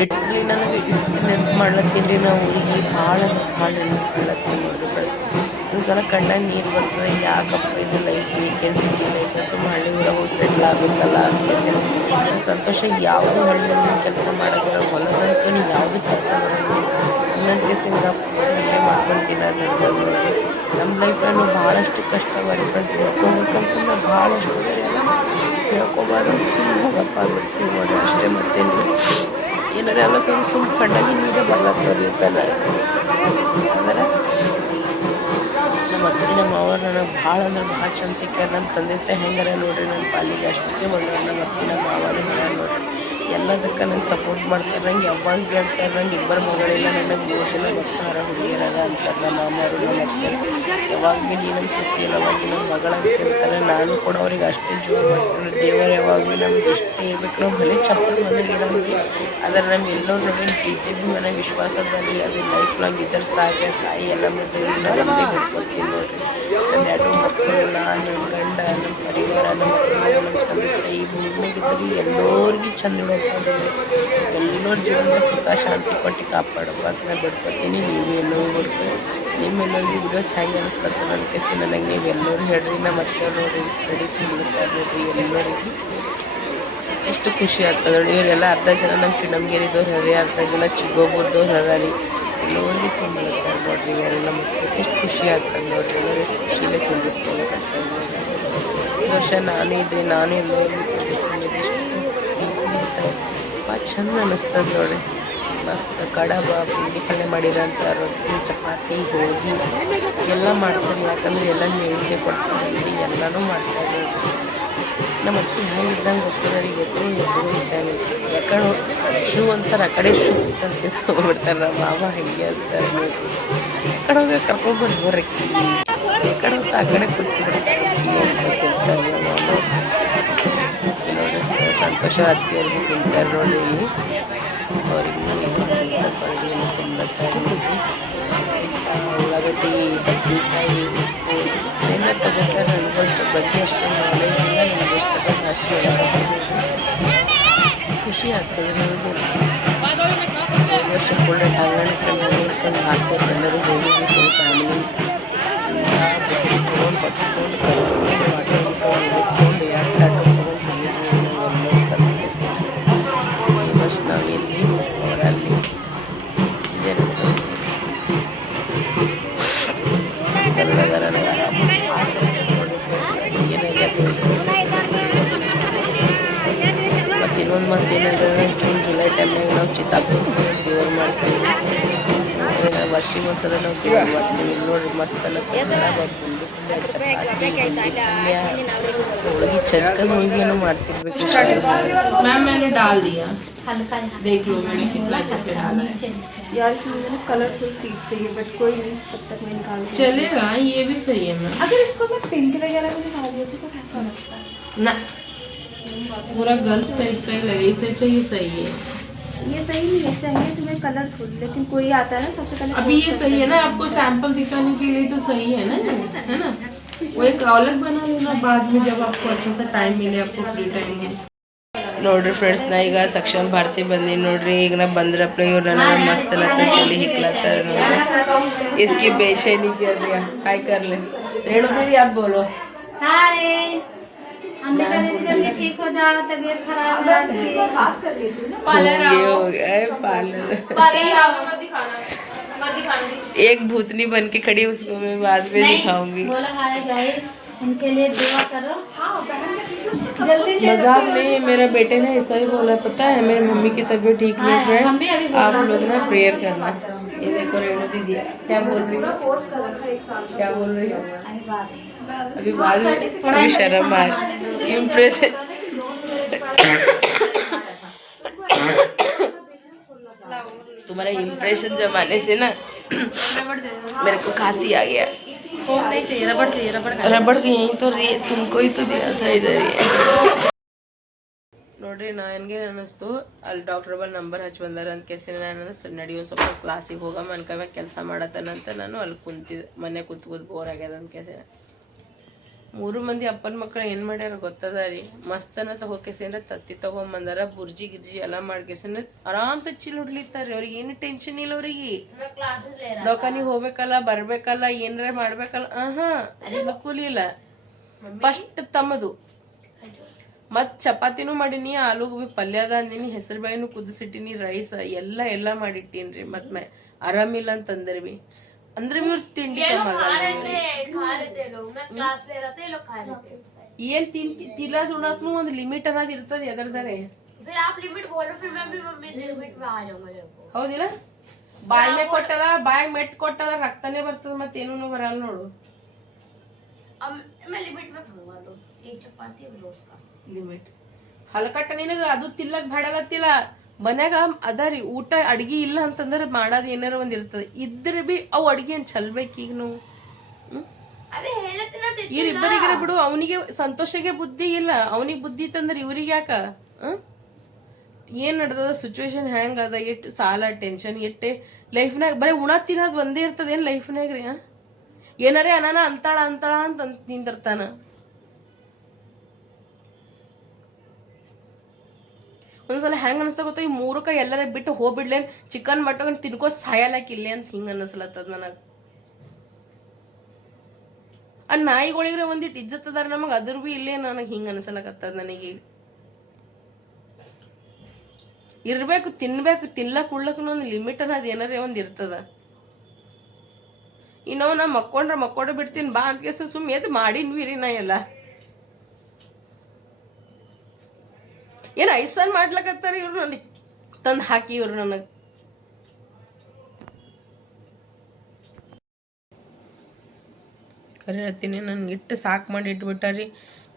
ಲಿಟ್ರಲಿ ನನಗೆ. ನೆನಪು ಮಾಡ್ಲತ್ತೀನಿ ನಾವು. ಊರಿಗೆ ಭಾಳ ಅಂದ್ರೆ ಭಾಳ ನೆನಪು ಮಾಡ್ಲತ್ತೀನಿ ನೋಡಿ ಫ್ರೆಂಡ್ಸ್ ಒಂದು ಸಲ ಕಣ್ಣಾಗ ನೀರು ಬರ್ತದೆ, ಯಾಕಪ್ಪ ಇದು ಲೈಫ್ ವೀಕೆನ್ ಸಿಟಿ ಲೈಫ್ ಸುಮ್ಮ ಹಳ್ಳಿ ಊರಾಗ ಸೆಟ್ಲ್ ಆಗಬೇಕಲ್ಲ ಅಂತ ಕೇಸಿನ ಸಂತೋಷ ಯಾವುದೂ ಹಳ್ಳಿಯಲ್ಲಿ ಕೆಲಸ ಮಾಡೋದು ಹೊಲದಂತೂ ಯಾವುದು ಕೆಲಸ ಮಾಡೋಂಗಿಲ್ಲ. ಹಂಗಂತ ಕೇಸಿಂದ ಇಲ್ಲೇ ಮಾಡ್ಕೊಂಡು ತಿನ್ನೋದು ನಡೆದ ನೋಡಿ. ನಮ್ಮ ಲೈಫನ್ನು ಭಾಳಷ್ಟು ಕಷ್ಟ ಮಾಡಿ ಫ್ರೆಂಡ್ಸ್ ಹೇಳ್ಕೊಬೇಕಂತಂದ್ರೆ ಭಾಳಷ್ಟು ಬೇರೆ ಹೇಳ್ಕೊಬಾರ್ದು ಸುಮ್ಮನೆ ಹೋಗಪ್ಪ ಬಿಡ್ತೀವಿ ನೋಡಿ. ಅಷ್ಟೇ ಮತ್ತೇನು ಏನಾರ ಅಲ್ಲಕ್ಕಾಗಿ ಸುಮ್ಮ ಕಣ್ಣಾಗಿ ನೀರೇ ಬರ್ಲಾಗ್ತವ್ರಿ ಅಂತಾನೆ ಅಂದ್ರೆ ನಮ್ಮ ಅತ್ತೆ ನಮ್ಮ ಅವ್ರು ನನಗೆ ಭಾಳ ಅಂದ್ರೆ ಭಾಳ ಚಂದ ಸಿಕ್ಕ್ಯಾರ. ನಮ್ಮ ತಂದೆ ತಾಯಿ ಹೆಂಗಾರ ನೋಡ್ರಿ ನನ್ನ ಪಾಲಿಗೆ ಅಷ್ಟೇ ಬಂದ್ರೆ. ನಮ್ಮ ಅತ್ತೆ ನಮ್ಮ ಮಾವರು ಹೇಳ ನೋಡ್ರಿ, ಎಲ್ಲದಕ್ಕೆ ನಂಗೆ ಸಪೋರ್ಟ್ ಮಾಡ್ತಾರೆ. ನಂಗೆ ಯಾವಾಗ ಭೀ ಆಗ್ತಾರೆ ನಂಗೆ ಇಬ್ಬರು ಮಗಳಿಲ್ಲ, ನನಗೆ ಮೂರು ಜನ ಮಕ್ಕಳಾರ ಹುಡುಗಿಯರಾಗ ಅಂತಾರೆ. ನಮ್ಮ ಮಾಮರು, ನಮ್ಮ ಅತ್ತೆ ಯಾವಾಗ ಭೀ ನೀ ನಮ್ಮ ಸೊಸಿ ನಮ್ಮ ಮಗಳಂತ ಅಂತಾರೆ, ನಾನು ಕೂಡ ಅವ್ರಿಗೆ ಅಷ್ಟೇ ಜೋರು ಮಾಡ್ತೀನಿ. ದೇವರು ಯಾವಾಗ ನಮಗೆ ಇಷ್ಟೇ. ಇರ್ಬೇಕು ನಾವು ಮನೆ ಚಪ್ಪಲ್ ಮನೆಗೆ ಇರೋಂಗೆ. ಆದ್ರೆ ನಮ್ಗೆ ಎಲ್ಲರೂ ನೋಡಿ ಪ್ರೀತಿ ಮನೆ ವಿಶ್ವಾಸದಲ್ಲಿ ಅದು ಲೈಫ್ ಲಾಂಗ್ ಇದ್ದರೆ ಸಾಕು. ತಾಯಿ ಎಲ್ಲ ಮತ್ತೆ ಮಂದಿ ಒಂದೇ ಬಿಡ್ಕೊತೀನಿ ನೋಡ್ರಿ. ನನ್ನ ಎರಡು ಮಕ್ಕಳು, ನಾನು ನಮ್ಮ ಗಂಡ ನಮ್ಮ ಪರಿವಾರ ನಮ್ಮ ಮಕ್ಕಳು ನಮ್ಮ ತಂದೆ, ತಾಯಿ ಭೂಮಿಯಾಗಿದ್ದರು ಎಲ್ಲರಿಗೂ ಚಂದ ಇಡೋಪ್ಪ ದೇವ್ರಿ. ಎಲ್ಲರ ಜೀವನದ ಸುಖ, ಶಾಂತಿ ಕೊಟ್ಟು ಕಾಪಾಡಬೇಕು ನಾನು ಬಿಡ್ಕೊತೀನಿ. ನೀವು ಎಲ್ಲರೂ ಬಿಡ್ಕೊಂಡು ನಿಮ್ಮೆಲ್ಲರಿಗೂ ವಿಡಿಯೋಸ್ ಹೆಂಗೆ ಅನಿಸ್ಕೊತದ ಅಂತ ಕೇಸಿ ನನಗೆ ನೀವು ಎಲ್ಲರೂ ಹೇಳ್ರಿ. ನಮ್ಮ ಮತ್ತೆ ನೋಡ್ರಿ ತುಂಬಿಡ್ತಾರೆ ನೋಡ್ರಿ ಎಲ್ಲರಿಗೂ. ಎಷ್ಟು ಖುಷಿ ಆಗ್ತದೆ ನೋಡಿ. ಇವರೆಲ್ಲ ಅರ್ಧ ಜನ ನಮ್ಮ ಚಿನ್ನಮ್ಗೇರಿದವ್ರು ಹರಿ ಅರ್ಧ ಜನ ಚಿಗೋಬುರ್ದವ್ರು ಹರಾರಿ ಎಲ್ಲರಿಗೆ ತುಂಬಿಡುತ್ತಾರೆ ನೋಡ್ರಿ. ಇವರೆಲ್ಲ ಮತ್ತೆ ಎಷ್ಟು ಖುಷಿ ಆಗ್ತದೆ ನೋಡ್ರಿ. ಎಲ್ಲರೂ ಎಷ್ಟು ಖುಷಿಯಲ್ಲೇ ತುಂಬಿಸ್ಕೊಳಕತ್ತಾರೆ ನೋಡ್ರಿ. ಈ ವರ್ಷ ನಾನು ಇದ್ರಿ ನಾನು ಎಲ್ಲರಿಗೂ ತುಂಬಿದೆ ಎಷ್ಟು ತುಂಬ ಭಾಳ ಚಂದ ಅನ್ನಿಸ್ತದೆ ನೋಡ್ರಿ. ಮಸ್ತ್ ಕಡಬ, ಪುಂಡಿ ಪಲ್ಯ ಮಾಡಿರೋಂಥ ರೊಟ್ಟಿ, ಚಪಾತಿ, ಹೋಳಿಗೆ, ಎಲ್ಲ ಮಾಡ್ತಾರೆ. ಯಾಕಂದ್ರೆ ಎಲ್ಲ ನೈವೇದ್ಯ ಕೊಡ್ತಾರೆ. ಎಲ್ಲನೂ ಮಾಡ್ತಾರೆ. ನಮ್ಮ ಅತ್ತೆ ಹೆಂಗಿದ್ದಂಗೆ ಗೊತ್ತದ ಈಗ ಎತ್ತೋ ಎತ್ತೋ ಇದ್ದಂಗೆ ಯಾಕಂಡು ಶೂ ಅಂತಾರೆ, ಆ ಕಡೆ ಶೂ ಅಂತ ಹೋಗ್ಬಿಡ್ತಾರೆ ನಮ್ಮ ಮಾವ ಹಂಗೆ ಅಂತಾರೆ ಕಡೆ ಹೋಗಿ ಕರ್ಕೊಂಡ್ಬಂದು ಬರ್ರಕ್ಕಿ ಯಾಕಡೆ ಕಡೆ ಹೋಗ್ತಾ ಆ ಕಡೆ ಕೂತು ಬಿಡ್ತಾರೆ ಅಕ್ಕಿ ಅಂತ ತಿಂತಾರೆ ನಮ್ಮ ಮಾವ. ನೋಡ್ರಿ ಸಂತೋಷ ಅತ್ತೆಯವ್ರಿಗೆ ತಿಂತಾರೆ ನೋಡಿ ಇಲ್ಲಿ. ಅವ್ರಿಗೂ ಈಗ ಪರಡಿಯನ್ನು ತುಂಬತ್ತಾರೆ ನೋಡ್ರಿ ಉಳ್ಳಾಗಡ್ಡಿ, ಬದ್ನೆಕಾಯಿ ಇದೆಲ್ಲ ತಗೋತಾರೆ ನನಗಷ್ಟು ಬಗ್ಗೆ ಅಷ್ಟೊಂದು ನಾಲೆಜ್ ಇಲ್ಲ, ನನಗೆ ಬಂದು ಅಷ್ಟು ಖುಷಿ ಆಗ್ತದೆ ನಮಗೆ ವರ್ಷ ಫುಲ್ ಟಂಗಣ ಕಂಡು ಹಿಡ್ಕೊಂಡು ಹಾಸ್ಪಿಟ್ಲ್ ಎಲ್ಲರೂ ಹೋಗಿದ್ವಿ ಫುಲ್ ಫ್ಯಾಮಿಲಿ ತೊಗೊಂಡು ಕರ್ಕೊಂಡು ಆಟೋ ಮತ್ತು ಇನ್ನೊಂದು ಮಾತು ಏನಂದ್ರೆ ಜೂನ್ ಜುಲೈ ಟೈಮ್ನಾಗ ನಾವು ಚಿತ್ತಾಪುರ ದೇವ್ರು ಮಾಡ್ತೀವಿ ನಾವು ವರ್ಷಿಗೆ ಒಂದ್ಸಲ ನಾವು ದೇವ್ರು ಮಾಡ್ತೀವಿ ನೋಡ್ರಿ ಮಸ್ತ್ ಅಲ್ಲ ಹೋಳಿಗೆ ಚದಕದ ಹೋಳಿಗೆನೂ ಮಾಡ್ತಿರ್ಬೇಕು मैम मैंने डाल दिया देख लो मैंने कितना अच्छे से डाला है यार इसमें मुझे ना कलरफुल सीड्स चाहिए बट कोई नहीं तब तक मैं निकाल दूँगी। चलेगा ये भी सही है मैम अगर इसको मैं पिंक वगैरह में निकाल देती तो कैसा लगता है ना पूरा गर्ल्स टाइप का ही लगे इससे चाहिए सही है ये सही नहीं है चाहिए तुम्हें कलरफुल लेकिन कोई आता है ना सबसे पहले अभी ये post सही है करता ना आपको सैंपल दिखाने के लिए तो सही है ना है ना वो एक अलग बना लेना बाद में जब आपको अच्छा सा टाइम मिले आपको फ्री टाइम हो ನೋಡ್ರಿ ಫ್ರೆಂಡ್ಸ್ ನಾ ಈಗ ಸಕ್ಷಮ್ ಭಾರತಿ ಬಂದೀನಿ ನೋಡ್ರಿ ಈಗ ನಾ ಬಂದ್ರಪ್ಪ ಇವ್ರು ನನಗೆ ಮಸ್ತ್ ತಲೆ ಹಿಕ್ಲತ್ತಾರ ನೋಡ್ರಿ इसकी बेचैनी क्या दिया काय कर ले रेणु दीदी आप बोलो हाय अंबिका दीदी जल्दी ठीक हो जाओ तबीयत खराब है बात कर लेती हूँ ना। ये हो गया है पार्लर। पार्लर आओ। एक भूतनी बन के खड़ी उसको मैं बाद में दिखाऊँगी। बोला हाय गाइस उनके लिए दुआ करो। जल्दी मज़ाक नहीं है मेरे बेटे ने ऐसा ही बोला पता है मेरी मम्मी की तबीयत ठीक नहीं है अभी फ्रेंड्स आप लोग ना प्रेयर करना। ये देखो रेणु दीदी क्या बोल रही हो? है क्या बोल रही हो? अभी बात अभी बाद में अभी शर्म आ रही इम्प्रेस तुम्हारा इम्प्रेशन जमाने से ना मेरे को खांसी आ गया फोन नहीं चाहिए रबड़ चाहिए रबड़ रबड़ की यहीं तो रही तुमको ही तो दिया था इधर ही ನೋಡ್ರಿ ನನಗೆ ಅನ್ನಿಸ್ತು ಅಲ್ಲಿ ಡಾಕ್ಟರ್ ಬಲ್ ನಂಬರ್ ಹಚ್ಚಿ ಬಂದಾರ ಅಂತ ಕೇಸಿ ನಾನು ಅನ್ನಿಸ್ತು ನಡಿ ಒಂದು ಸ್ವಲ್ಪ ಕ್ಲಾಸಿಗೆ ಹೋಗಮ್ಮ ಅನ್ಕೋಬೇಕು ಕೆಲಸ ಮಾಡತ್ತನಂತ ನಾನು ಅಲ್ಲಿ ಕುಂತಿದ್ದೆ ಮನೆ ಕುಂತ್ಕೋದು ಬೋರ್ ಆಗ್ಯದ ಅಂತ ಕೇಸಿ ಮೂರು ಮಂದಿ ಅಪ್ಪನ ಮಕ್ಕಳು ಏನು ಮಾಡ್ಯಾರ ಗೊತ್ತದ ರೀ? ಮಸ್ತನ ತಗೋಕೆಸಿಂದ ತತ್ತಿ ತಗೊಂಬಂದಾರ, ಬುರ್ಜಿ ಗಿರ್ಜಿ ಎಲ್ಲ ಮಾಡ್ಕೇಸಿನ ಆರಾಮ್ಸೆ ಚಿಲ್ ಹೊಡ್ಲಿತ್ತಾರ್ರಿ ಅವ್ರಿಗೆ ಏನು ಟೆನ್ಷನ್ ಇಲ್ಲ ಅವ್ರಿಗೆ. ದವಾಖಾನಿಗೆ ಹೋಗ್ಬೇಕಲ್ಲ, ಬರ್ಬೇಕಲ್ಲ, ಏನಾರ ಮಾಡ್ಬೇಕಲ್ಲ, ಆಹಾ ಅನುಕೂಲಿಲ್ಲ ಇಲ್ಲ. ಫಸ್ಟ್ ತಮ್ಮದು. ಮತ್ ಚಪಾತಿನೂ ಮಾಡೀನಿ, ಆಲೂ ಗೋಬಿ ಪಲ್ಯ ಅದ ಅಂದಿನಿ, ಹೆಸರು ಬಾಯಿನೂ ಕುದಿಸಿಟ್ಟಿನಿ, ರೈಸ್ ಎಲ್ಲ ಎಲ್ಲ ಮಾಡಿಟ್ಟೀನ್ರಿ ಮತ್ ಮೆ ಆರಾಮಿಲ್ಲ ಅಂತಂದ್ರಿ ಬಿ. ಅಂದ್ರೆ ಇವ್ರು ತಿಂಡಿ ಏನ್ ತಿಂತಿ ತಿನ್ನೋದು ಉಣಕ್ನು ಒಂದ್ ಲಿಮಿಟ್ ಅನ್ನೋದು ಇರ್ತದ ಎದರ್ದಾರೆ ಹೌದಿಲ್ಲ? ಬಾಯಿ ಮೇ ಕೊಟ್ಟಲ್ಲ ಬಾಯಿ ಮೆಟ್ ಕೊಟ್ಟಾರ ರಕ್ತನೇ ಬರ್ತದ ಮತ್ತೇನು ಬರಲ್ಲ ನೋಡು. ಲಿಮಿಟ್ ಹಲಕಟ್ಟ ನಿನಗ ಅದು ತಿಲ್ಲಕ್ ಬೇಡಲತ್ತಿಲ್ಲ. ಮನ್ಯಾಗ ಅದ ರೀ ಊಟ ಅಡ್ಗೆ ಇಲ್ಲ ಅಂತಂದ್ರೆ ಮಾಡೋದು ಏನಾರ ಒಂದು ಇರ್ತದೆ. ಇದ್ರೆ ಬಿ ಅವು ಅಡ್ಗೆ ಏನ್ ಚಲ್ಬೇಕು ಈಗ ನಾವು? ಇವ್ರಿಬ್ಬರಿಗಾರ ಬಿಡು ಅವನಿಗೆ ಸಂತೋಷಕ್ಕೆ ಬುದ್ಧಿ ಇಲ್ಲ. ಅವನಿಗೆ ಬುದ್ಧಿ ತಂದ್ರೆ ಇವ್ರಿಗೆ ಯಾಕ? ಏನ್ ನಡ್ದದ ಸಿಚುವೇಶನ್ ಹ್ಯಾಂಗ್ ಅದ? ಎಷ್ಟ್ ಸಾಲ ಟೆನ್ಷನ್ ಎಟ್ಟೆ ಲೈಫ್ನಾಗ ಬರೀ ಉಣ ತಿನ್ನೋದು ಒಂದೇ ಇರ್ತದೆ ಏನು ಲೈಫ್ನಾಗ ರೀ ಏನಾರೇ ಅನಾನ ಅಂತಾಳ ಅಂತಾಳ ಅಂತ ಅಂತ್ ನಿಂತಿರ್ತಾನ ಒಂದ್ಸಲ ಹೆಂಗ್ ಅನಿಸ್ತಾ ಗೊತ್ತ? ಈ ಮೂರು ಕೈ ಎಲ್ಲರ ಬಿಟ್ಟು ಹೋಗ್ಬಿಡ್ಲೇನ್ ಚಿಕನ್, ಮಟನ್ ತಿನ್ಕೋ ಸಾಯಲಾಕ ಇಲ್ಲೇ ಅಂತ ಹಿಂಗ ಅನಿಸ್ಲತ್ತದ ನನಗೆ. ಆ ನಾಯಿಗಳಿಗ್ರೆ ಒಂದಿಟ್ ಇಜ್ಜತ್ ಅದಾರ ನಮಗ, ಅದ್ರ ಬಿ ಇಲ್ಲೇ ನನಗೆ ಹಿಂಗ ಅನಿಸ್ಲಕತ್ತದ ನನಗೆ. ಇರ್ಬೇಕು, ತಿನ್ಬೇಕು, ತಿನ್ಲಕ್ ಉಳ್ಳಕ್ಕೂ ಒಂದು ಲಿಮಿಟ್ ಅನ್ನೋದು ಏನಾರೇ ಒಂದ್ ಇರ್ತದ. ಇನ್ನೋ ನಾ ಮಕ್ಕೊಂಡ್ರ ಮಕ್ಕೊಂಡ್ರೆ ಬಿಡ್ತೀನಿ, ಬಾ ಅಂತ ಕೇಸ ಸುಮ್ ಎದ್ ಮಾಡಿನ್ವಿ ರೀ ನಾ ಎಲ್ಲ. ಏನ್ ಐಸನ್ ಮಾಡ್ಲಕತ್ತಾರ ಇವ್ರು ನನಗೆ ತಂದು ಹಾಕಿ ಇವ್ರು ನನಗೆ. ಕರೆ ಹೇಳ್ತೀನಿ, ನನಗೆ ಇಟ್ಟು ಸಾಕು ಮಾಡಿ ಇಟ್ಬಿಟ್ಟಾರಿ.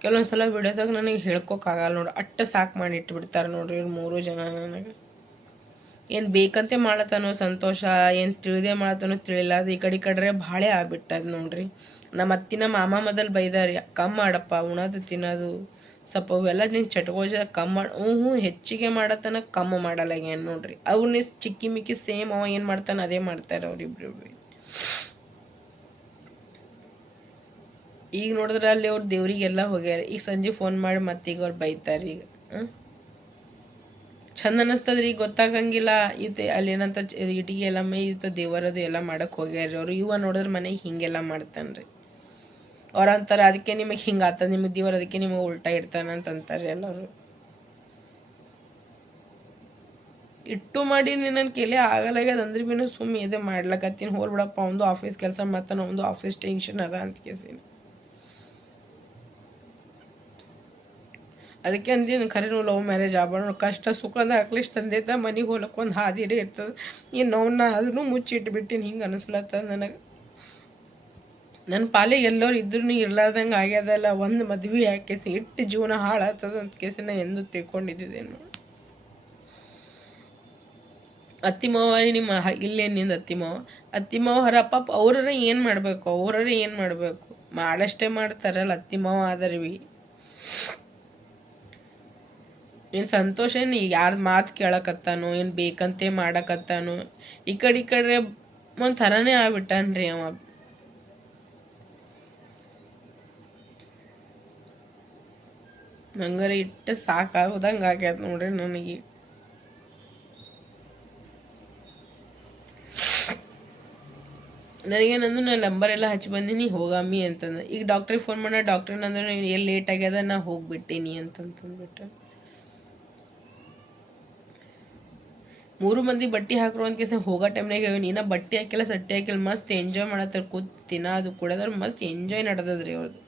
ಕೆಲವೊಂದು ಸಲ ಬಿಡೋದಾಗ ನನಗೆ ಹೇಳ್ಕೊಕ್ಕಾಗಲ್ಲ ನೋಡಿ, ಅಟ್ಟ ಸಾಕು ಮಾಡಿ ಇಟ್ಬಿಡ್ತಾರೆ ನೋಡ್ರಿ ಇವ್ರು ಮೂರು ಜನ ನನಗೆ. ಏನು ಬೇಕಂತೆ ಮಾಡತ್ತಾನೋ ಸಂತೋಷ, ಏನು ತಿಳಿದೇ ಮಾಡತ್ತಾನೋ ತಿಳಿಲ್ಲ ಅದು ಈ ಕಡೆ ಕಡ್ರೆ ಕಡೆ ಭಾಳ ಆಗ್ಬಿಟ್ಟದ ನೋಡ್ರಿ. ನಮ್ಮ ಅತ್ತಿನ ಮಾಮ ಮೊದಲು ಬೈದಾರಿ ಕಮ್ಮಿ ಮಾಡಪ್ಪ, ಉಣದು ತಿನ್ನೋದು. ಸ್ವಲ್ಪ ಅವೆಲ್ಲ ನೀನು ಚಟಗೋಜ ಕಮ್ಮಿ ಮಾಡಿ ಹ್ಞೂ ಹ್ಞೂ, ಹೆಚ್ಚಿಗೆ ಮಾಡತನ ಕಮ್ಮಿ ಮಾಡಲ್ಲ ಏನು ನೋಡ್ರಿ. ಅವ್ರನ್ನ ಚಿಕ್ಕಿ ಮಿಕ್ಕಿ ಸೇಮ್ ಅವ ಏನು ಮಾಡ್ತಾನೆ ಅದೇ ಮಾಡ್ತಾರೆ ಅವ್ರಿಬ್ರು ಈಗ ನೋಡಿದ್ರೆ ಅಲ್ಲಿ ಅವ್ರು ದೇವ್ರಿಗೆಲ್ಲ ಹೋಗ್ಯಾರ. ಈಗ ಸಂಜೆ ಫೋನ್ ಮಾಡಿ ಮತ್ತೀಗ ಅವ್ರು ಬೈತಾರೆ ಈಗ. ಚಂದ ಅನ್ನಿಸ್ತದ್ರಿ ಈಗ ಗೊತ್ತಾಗಂಗಿಲ್ಲ. ಇದು ಅಲ್ಲೇನಂತ ಇಟಿಗೆ ಎಲ್ಲ ಮೈ ಇತ್ತು ದೇವರದು ಎಲ್ಲ ಮಾಡಕ್ಕೆ ಹೋಗ್ಯಾರ ಅವರು. ಇವ ನೋಡಿದ್ರೆ ಮನೆಗೆ ಹಿಂಗೆಲ್ಲ ಮಾಡ್ತಾನ್ರಿ. ಅವ್ರ ಅಂತಾರೆ ಅದಕ್ಕೆ ನಿಮಗೆ ಹಿಂಗಾತ ನಿಮಗೆ ದೇವ್ರು ಅದಕ್ಕೆ ನಿಮಗೆ ಉಲ್ಟಾ ಇಡ್ತಾನೆ ಅಂತ ಅಂತಾರೆ ಎಲ್ಲರೂ. ಇಟ್ಟು ಮಾಡಿ ನನ್ನ ಕೇಳಿ ಆಗಲಾಗ್ಯದ ಅಂದ್ರೆ ಭೀನು ಸುಮ್ಮನೆ ಇದೆ ಮಾಡ್ಲಕತ್ತೀನಿ ಹೋಲ್ ಬಿಡಪ್ಪ ಒಂದು ಆಫೀಸ್ ಕೆಲಸ ಮಾಡ್ತಾನೆ ಒಂದು ಆಫೀಸ್ ಟೆನ್ಷನ್ ಅದ ಅಂತ ಕೇಸಿನ. ಅದಕ್ಕೆ ಅಂದಿನ ನೋವು ಲವ್ ಮ್ಯಾರೇಜ್ ಆಗೋಣ ಕಷ್ಟ ಸುಖದ ಅಟ್ಲೀಸ್ಟ್ ತಂದೆ ತ ಮನೆಗೆ ಹೋಗ್ಲಕ್ಕೆ ಒಂದು ಹಾದಿರೇ ಇರ್ತದೆ. ಈ ನೋವನ್ನ ಅದನ್ನು ಮುಚ್ಚಿಟ್ಬಿಟ್ಟಿನಿ, ಹಿಂಗೆ ಅನಿಸ್ಲತ್ತದ ನನಗೆ. ನನ್ನ ಪಾಲಿಗೆ ಎಲ್ಲರೂ ಇದ್ರೂ ಇರ್ಲಾರ್ದಂಗೆ ಆಗ್ಯದಲ್ಲ, ಒಂದು ಮದ್ವೆ ಕೇಸಿ ಇಟ್ಟು ಜೀವನ ಹಾಳಾಗ್ತದ ಅಂತ ಕೇಸಿನ ಎಂದು ತಿಳ್ಕೊಂಡಿದ್ದೇನು ಅತ್ತಿ ಮಾವ ನಿಮ್ಮ ಇಲ್ಲೇನು ಇಲ್ಲೇ ನಿಂದ ಅತ್ತಿ ಮಾವ? ಅತ್ತಿ ಮಾವ ಹರಪ್ಪ ಏನು ಮಾಡಬೇಕು? ಅವ್ರರ ಏನು ಮಾಡಬೇಕು? ಮಾಡಷ್ಟೇ ಮಾಡ್ತಾರಲ್ಲ ಅತ್ತಿ ಆದರೆ ಬಿ. ಏನು ಸಂತೋಷ ಏನು? ಯಾರ್ದು ಮಾತು ಕೇಳಕತ್ತಾನು, ಏನು ಬೇಕಂತೆ ಮಾಡಕತ್ತಾನು? ಈ ಕಡೆ ಈ ಕಡೆ ಒಂದು ಥರನೇ ಆಗ್ಬಿಟ್ಟಾನ್ರಿ ಅವ. ನಂಗರ ಇಟ್ಟು ಸಾಕಾಗೋದಂಗೆ ಆಗ್ಯದ ನೋಡ್ರಿ ನನಗೆ. ನನಗೇನಂದ್ರೆ ನಾನು ನಂಬರ್ ಎಲ್ಲ ಹಚ್ಚಿ ಬಂದೀನಿ, ಹೋಗಾಮಿ ಅಂತಂದ. ಈಗ ಡಾಕ್ಟ್ರಿಗೆ ಫೋನ್ ಮಾಡ ಡಾಕ್ಟ್ರ್ ನಂದ್ರೆ ಎಲ್ಲಿ ಲೇಟ್ ಆಗ್ಯದ, ನಾ ಹೋಗ್ಬಿಟ್ಟೀನಿ ಅಂತಂತಂದ್ಬಿಟ್ಟು ಮೂರು ಮಂದಿ ಬಟ್ಟೆ ಹಾಕ್ರು ಅಂತ ಕೇಸ ಹೋಗೋ ಟೈಮ್ನಾಗ ನೀನ ಬಟ್ಟೆ ಹಾಕಿಲ್ಲ, ಸಟ್ಟೆ ಹಾಕಿಲ್ಲ, ಮಸ್ತ್ ಎಂಜಾಯ್ ಮಾಡತ್ತಾರ, ಕೂತ್ ಅದು ಕೂಡದ್ರೆ ಮಸ್ತ್ ಎಂಜಾಯ್ ನಡೆದದ್ರಿ ಅವ್ರದ್ದು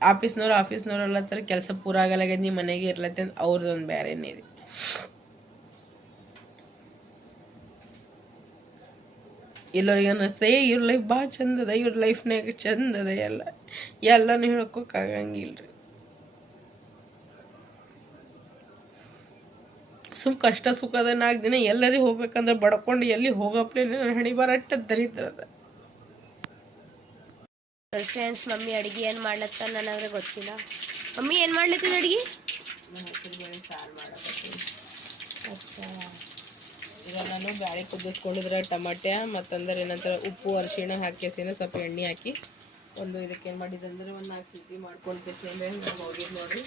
ಆಫೀಸ್ನವ್ರು ಆಫೀಸ್ನವ್ರು ಅಲ್ಲತ್ತಾರ ಕೆಲಸ ಪೂರ ಆಗಲಾಗ್ಯದ ನೀ ಮನೆಗೆ ಇರ್ಲತ್ತೆ ಅಂತ ಅವ್ರದ್ದೊಂದು ಬೇರೆನೇ ರೀ ಎಲ್ಲರಿಗೆ ಅನ್ನಿಸ್ತ, ಏ, ಇವ್ರ ಲೈಫ್ ಭಾಳ ಚಂದ ಅದ, ಇವ್ರ ಲೈಫ್ನಾಗ ಚಂದ ಅದ ಎಲ್ಲ, ಎಲ್ಲನೂ ಹೇಳ್ಕೊಕ್ಕಾಗಂಗಿಲ್ರಿ ಸುಮ್ ಕಷ್ಟ ಸುಖದ ನಾಲ್ಕು ದಿನ ಎಲ್ಲರಿಗೆ ಹೋಗ್ಬೇಕಂದ್ರೆ ಬಡ್ಕೊಂಡು ಎಲ್ಲಿ ಹೋಗಪ್ಲೇನೆ, ಹಣಿ ಬರಟ್ಟ ದರಿದ್ರದ ಫ್ರೆಂಡ್ಸ್ ಮಮ್ಮಿ ಅಡುಗೆ ಏನು ಮಾಡ್ಲತ್ತ ನನಗೆ ಗೊತ್ತಿಲ್ಲ. ಮಮ್ಮಿ, ಏನು ಮಾಡ್ಲತ್ತದ ಅಡುಗೆ? ಈಗ ನಾನು ಬ್ಯಾಳೆ ಕುದಿಸ್ಕೊಂಡಿದ್ರೆ ಟಮಾಟೆ, ಮತ್ತಂದ್ರೆ ಏನಂತಾರೆ ಉಪ್ಪು, ಅರಿಶಿಣ ಹಾಕಿಸಿನ ಸ್ವಲ್ಪ ಎಣ್ಣೆ ಹಾಕಿ ಒಂದು ಇದಕ್ಕೆ ಏನು ಮಾಡಿದಂದ್ರೆ ಒಂದು ನಾಲ್ಕು ಸಿಟಿ ಮಾಡ್ಕೊಂಡು ಸೇಮೆ ನಾವು ಹೋಗಿದ್ದು ನೋಡಿ,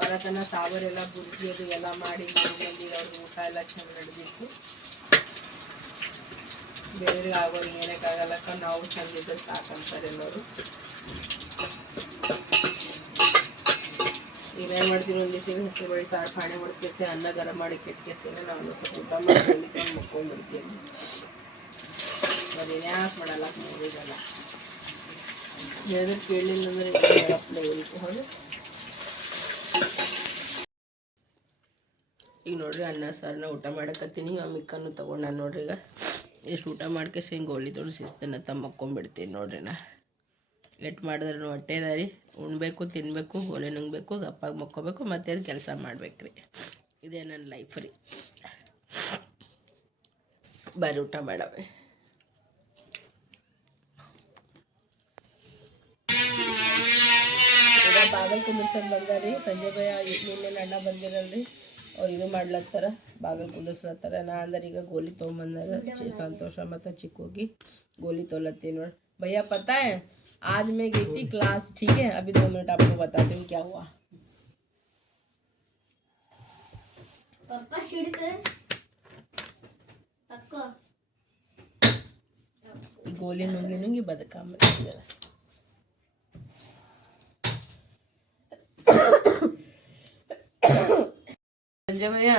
ಬರತನ ಸಾಂಬಾರೆಲ್ಲ ಬುರ್ಜಿ ಅದು ಎಲ್ಲ ಮಾಡಿ ಮಾಡಿ ಊಟ ಎಲ್ಲ ಚೆನ್ನಾಗಿ ನಡೆದಿತ್ತು. ಬೇರೆಯವ್ರಿಗೆ ಆಗೋರು ಏನಕ್ಕಾಗಲ್ಲಕ್ಕ ನಾವು ಚಂದಿದ್ರೆ ಸಾಕಂತಾರೆ ಎಲ್ಲರು ಈಗ ಏನು ಮಾಡ್ತೀವಿ ಒಂದಿಷ್ಟು ಹೆಸರು ಬೇಳೆ ಸಾರು ಪಾಣಿ ಮಾಡ್ಕೇಸಿ, ಅನ್ನ ಗರಂ ಮಾಡಿ ಕೆಟ್ಕೇಸಿ ನಾವು ಸ್ವಲ್ಪ ಊಟ ಮಾಡಿ ಮುಕ್ಕೊಂಡು ಅದೇನೇ ಬರೀ ಯಾಕೆ ಮಾಡಲ್ಲ ನೋಡಿದಲ್ಲ ಹೇಳಿದ್ರೆ ಕೇಳಲಿಲ್ಲ ಅಂದ್ರೆ ಹೇಳಪ್ಲೆ ಈಗ ನೋಡ್ರಿ ಅನ್ನ ಸಾರನ್ನ ಊಟ ಮಾಡಕತ್ತೀನಿ, ಆ ಮಿಕ್ಕನ್ನು ತೊಗೊಂಡು ನೋಡ್ರಿ ಈಗ. ಎಷ್ಟು ಊಟ ಮಾಡ್ಕೇಸಿ ಹಿಂಗೆ ಗೋಲಿ ತೊಗೊಂಡು ಸಿಸ್ತನ ತಮ್ಮ ಮಕ್ಕೊಂಬಿಡ್ತೀನಿ ನೋಡ್ರಿ ನಾ. ಲೇಟ್ ಮಾಡಿದ್ರೆ ಹೊಟ್ಟೆ ರೀ ಉಣ್ಬೇಕು ತಿನ್ನಬೇಕು ಗೋಲೆ ನುಂಗಬೇಕು, ಗಪ್ಪಾಗಿ ಮಕ್ಕೋಬೇಕು, ಮತ್ತೇನು ಕೆಲಸ ಮಾಡ್ಬೇಕು ರೀ ಇದೇ ನನ್ನ ಲೈಫ್ ರೀ. ಬರೀ ಊಟ ಮಾಡವೆ ಬಾಗಲ್ ಕುಂದಿರ್ಸಕ್ ಬಂದಾರಿ. ಸಂಜೆ ಭಯ, ನಿನ್ನೆ ಅಣ್ಣ ಬಂದಿರಲ್ರಿ. ಅವ್ರು ಇದು ಮಾಡ್ಲತ್ತಾರ. ಬಾಗಲ್ ಕುಂದಿರ್ಸ್ಲತ್ತಾರ ನಾ ಅಂದ್ರೆ ಈಗ ಗೋಲಿ ತೊಗೊಂಬಂದಾರ ಚಿ ಸಂತೋಷ ಮತ್ತು ಚಿಕ್ಕೋಗಿ ಗೋಲಿ ತೊಲತ್ತೀನಿ ನೋಡಿ भैया पता है आज मैं गई थी क्लास ठीक है अभी दो मिनट आपको बताती हूँ क्या हुआ पप्पा शिड़क अक्का ಈ ಗೋಲಿ ನುಂಗಿ ನುಂಗಿ ಬದುಕಾಮ संजय भैया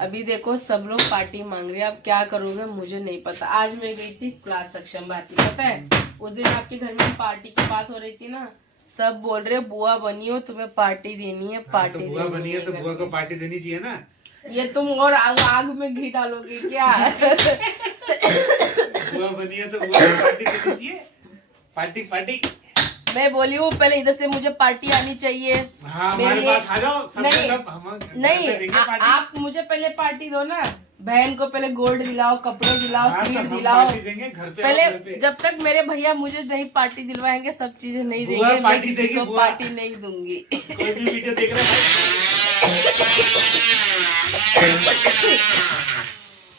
अभी देखो सब लोग पार्टी मांग रहे हैं। आप क्या करोगे मुझे नहीं पता। आज मैं गई थी क्लास सक्षम भारती पता है? उस दिन आपके घर में पार्टी की बात हो रही थी ना? सब बोल रहे बुआ बनी हो तुम्हें पार्टी देनी है पार्टी बुआ बनी है तो बुआ को पार्टी देनी चाहिए ना? ये तुम और आग, आग में घी डालोगे क्या? बुआ बनी है तो बुआ को पार्टी देनी चाहिए? Party party. मैं बोली हूँ पहले इधर से मुझे पार्टी आनी चाहिए। हाँ मेरे पास आ जाओ सब नहीं, सब हम नहीं आ, आप मुझे पहले पार्टी दो ना। बहन को पहले गोल्ड दिलाओ कपड़े दिलाओ हाँ, सीट दिलाओ। पहले जब तक मेरे भैया मुझे नहीं पार्टी दिलवाएँगे सब चीज़ें नहीं देंगे मैं पार्टी किसी को पार्टी नहीं दूँगी। वीडियो देख रहे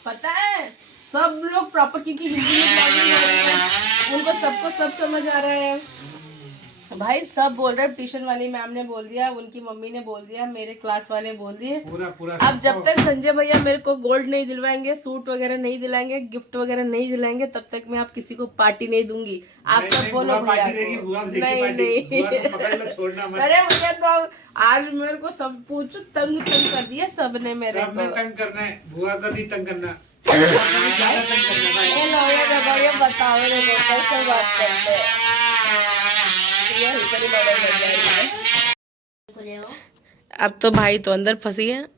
पता है सब लोग प्रॉपर क्योंकि हिंदी में उनको सबको सब समझ आ रहा है। भाई सब बोल रहे हैं। ट्यूशन वाली मैम ने बोल दिया उनकी मम्मी ने बोल दिया मेरे क्लास वाले बोल दिए। पूरा पूरा अब जब तक संजय भैया मेरे को गोल्ड नहीं दिलवाएँगे सूट वगैरह नहीं दिलाएँगे गिफ्ट वगैरह नहीं दिलाएँगे तब तक मैं आप किसी को पार्टी नहीं दूँगी। आप सब बोलो भैया। नहीं नहीं। अरे भैया तो आज मेरे को सब पूछो तंग तंग कर दिया सबने मेरे को। तंग करना है को तंग करना। बताओ कैसे बात करते हैं ये इतनी बड़े बन जाएँगे। अब तो भाई तो अंदर फंसी है।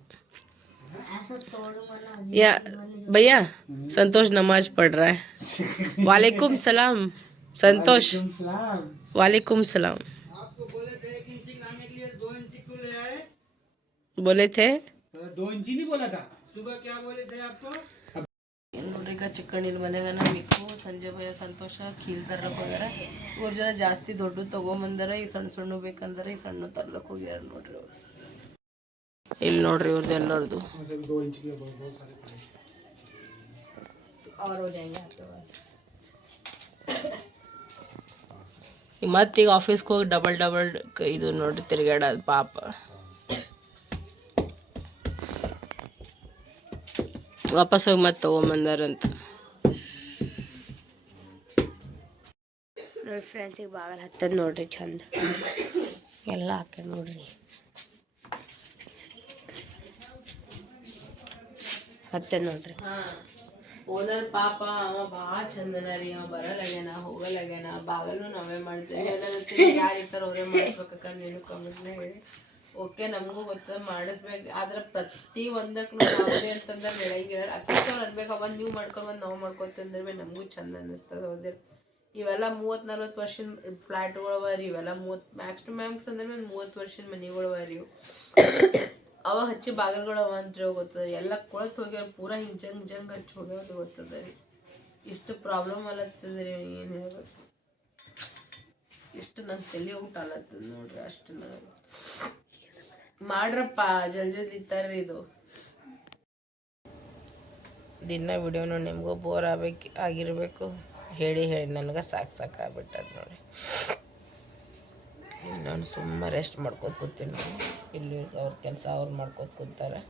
या भैया संतोष नमाज़ पढ़ रहा है। वालेकुम सलाम संतोष। वालेकुम सलाम। बोले थे? दो इंची नहीं बोला था? सुबह क्या बोले थे आपको? ಏನು ನೋಡ್ರಿ, ಈಗ ಚಿಕ್ಕಣ್ಣಿನ ಮನೆಗ ಮಿಕ್ಕು ಸಂಜೆ ಭಯ ಸಂತೋಷ ಕೀಲ್ ತರ್ಲಕ್ಕೆ ಹೋಗ್ಯಾರ. ಇವ್ರ ಜನ ಜಾಸ್ತಿ ದೊಡ್ಡದು ತಗೊಂಬಂದಾರ, ಈ ಸಣ್ಣ ಸಣ್ಣ ಬೇಕಂದ್ರೆ, ಈ ಸಣ್ಣ ತರ್ಲಕ್ಕೆ ಹೋಗ್ಯಾರ ನೋಡ್ರಿ ಅವ್ರು ಇಲ್ಲಿ ನೋಡ್ರಿ ಇವ್ರದ್ದು ಎಲ್ಲರದು. ಮತ್ತೀಗ ಆಫೀಸ್ಗೆ ಹೋಗಿ ಡಬಲ್ ಡಬಲ್ ಇದು ನೋಡ್ರಿ ತಿರ್ಗಾಡ ಪಾಪ. ವಾಪಸ್ ಹೋಗಿ ಮತ್ತೆ ತೊಗೊಂಬಂದಾರಂತ ನೋಡಿ ಫ್ರೆಂಡ್ಸಿಗೆ ಬಾಗಲ್ ಹತ್ತದ ನೋಡ್ರಿ ಚಂದ. ಎಲ್ಲ ಹಾಕ್ಯಾರ ನೋಡ್ರಿ. ಹತ್ತದ ನೋಡ್ರಿ. ಓನರ್ ಪಾಪ ಅವ ಭಾಳ ಚಂದನ ರೀ ಅವ ಬರಲಾಗ್ಯಾನ ಹೋಗಲಾಗ್ಯಾನ ಬಾಗಲ್ನು ನಾವೇ ಮಾಡ್ತೇವೆ. ಯಾರು ಇರ್ತಾರ ಅವರೇ ಮಾಡ್ಬೇಕಕ್ಕ ನೀನು ಕಮೆಂಟ್ನ ಹೇಳಿ ಓಕೆ, ನಮಗೂ ಗೊತ್ತ, ಮಾಡಿಸ್ಬೇಕು. ಆದ್ರೆ ಪ್ರತಿ ಒಂದಕ್ಕೂ ಯಾವುದೇ ಅಂತಂದ್ರೆ ಬೆಳಗ್ಗೆ ಅಟ್ಲೀಸ್ಟ್ ಅನ್ಬೇಕು ಅವಾಗ ನೀವು ಮಾಡ್ಕೊಂಡು ಬಂದು ನಾವು ಮಾಡ್ಕೊತಂದ್ರೆ ನಮಗೂ ಚಂದ ಅನ್ನಿಸ್ತದೆ ಹೋದ್ರೆ ಇವೆಲ್ಲ ಮೂವತ್ತು ನಲ್ವತ್ತು ವರ್ಷದ ಫ್ಲ್ಯಾಟ್ಗಳು ಅವ ರೀ ಇವೆಲ್ಲ ಮೂವತ್ತು ಮ್ಯಾಕ್ಸ್ ಟು ಮ್ಯಾಕ್ಸ್ ಅಂದ್ರೆ ಒಂದು ಮೂವತ್ತು ವರ್ಷದ ಮನೆಗಳು ಅವ ರೀ ಅವ ಹಚ್ಚಿ ಬಾಗಿಲುಗಳು ಅವ ಅಂತ ಗೊತ್ತದ ಎಲ್ಲ ಕೊಳತ್ ಹೋಗ್ಯಾರ ಪೂರ ಹಿಂಗೆ ಜಂಗ್ ಜಂಗ್ ಹಚ್ಚಿ ಹೋಗ್ಯಾವ್ದು ಗೊತ್ತದ ರೀ. ಇಷ್ಟು ಪ್ರಾಬ್ಲಮ್ ಅಲ್ಲತ್ತದ ರೀ ಏನು ಹೇಳ್ಬೇಕು. ಇಷ್ಟು ನಂಗೆ ತಲೆ ಊಟ ಅಲ್ಲತ್ತದ ನೋಡ್ರಿ ಅಷ್ಟು ನನಗೆ. ಮಾಡ್ರಪ್ಪ, ಜಲ್ ಜಲ್ದಿ ತರ್ರಿ ಇದು. ದಿನ ವಿಡಿಯೋ ನೋಡಿ ನಿಮಗೂ ಬೋರ್ ಆಗ್ಬೇಕು, ಆಗಿರಬೇಕು. ಹೇಳಿ ಹೇಳಿ, ನನಗೆ ಸಾಕು ಸಾಕಾಗ್ಬಿಟ್ಟದ ನೋಡಿ. ನಾನು ಸುಮ್ಮ ರೆಸ್ಟ್ ಮಾಡ್ಕೊತ ಕೂತೀನಿ. ಇಲ್ಲಿ ಅವ್ರ ಕೆಲಸ ಅವ್ರು ಮಾಡ್ಕೊತ ಕೂತಾರೆ.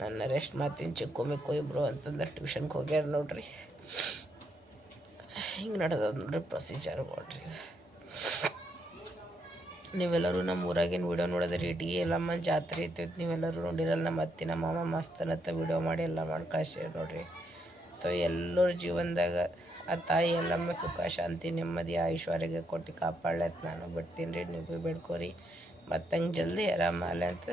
ನನ್ನ ರೆಸ್ಟ್ ಮಾಡ್ತೀನಿ, ಚಿಕ್ಕು ಮಿಕ್ಕು ಇಬ್ಬರು ಅಂತಂದ್ರೆ ಟ್ಯೂಷನ್ಗೆ ಹೋಗ್ಯಾರ ನೋಡ್ರಿ. ಹಿಂಗೆ ನಡೆದದ ನೋಡ್ರಿ ಪ್ರೊಸೀಜರ್ ನೋಡ್ರಿ ನೀವೆಲ್ಲರೂ ನಮ್ಮ ಊರಾಗಿನ ವಿಡಿಯೋ ನೋಡಿದ್ರಿ ಡಿ ಎಲ್ಲಮ್ಮ ಜಾತ್ರೆ ಇರ್ತೈತೆ ನೀವೆಲ್ಲರೂ ನೋಡಿರಲ್ಲ ನಮ್ಮ ಅತ್ತೆ, ನಮ್ಮ ಮಾಮ ಮಸ್ತನತ್ತ ವೀಡಿಯೋ ಮಾಡಿ ಎಲ್ಲ ಮಾಡಿ ಕಳ್ಸಿರಿ ನೋಡ್ರಿ. ತೊ ಎಲ್ಲರ ಜೀವನದಾಗ ಆ ತಾಯಿ ಎಲ್ಲಮ್ಮ ಸುಖ, ಶಾಂತಿ, ನೆಮ್ಮದಿ ಐಶ್ವರ್ಯಗೆ ಕೊಟ್ಟು ಕಾಪಾಡ್ಲತ್ತು ನಾನು. ಬಿಡ್ತೀನಿ ರೀ, ನೀವು ಬೇಡ್ಕೋರಿ. ಮತ್ತು ಹಂಗೆ ಜಲ್ದಿ ಆರಾಮಲ್ಲ ಅಂತ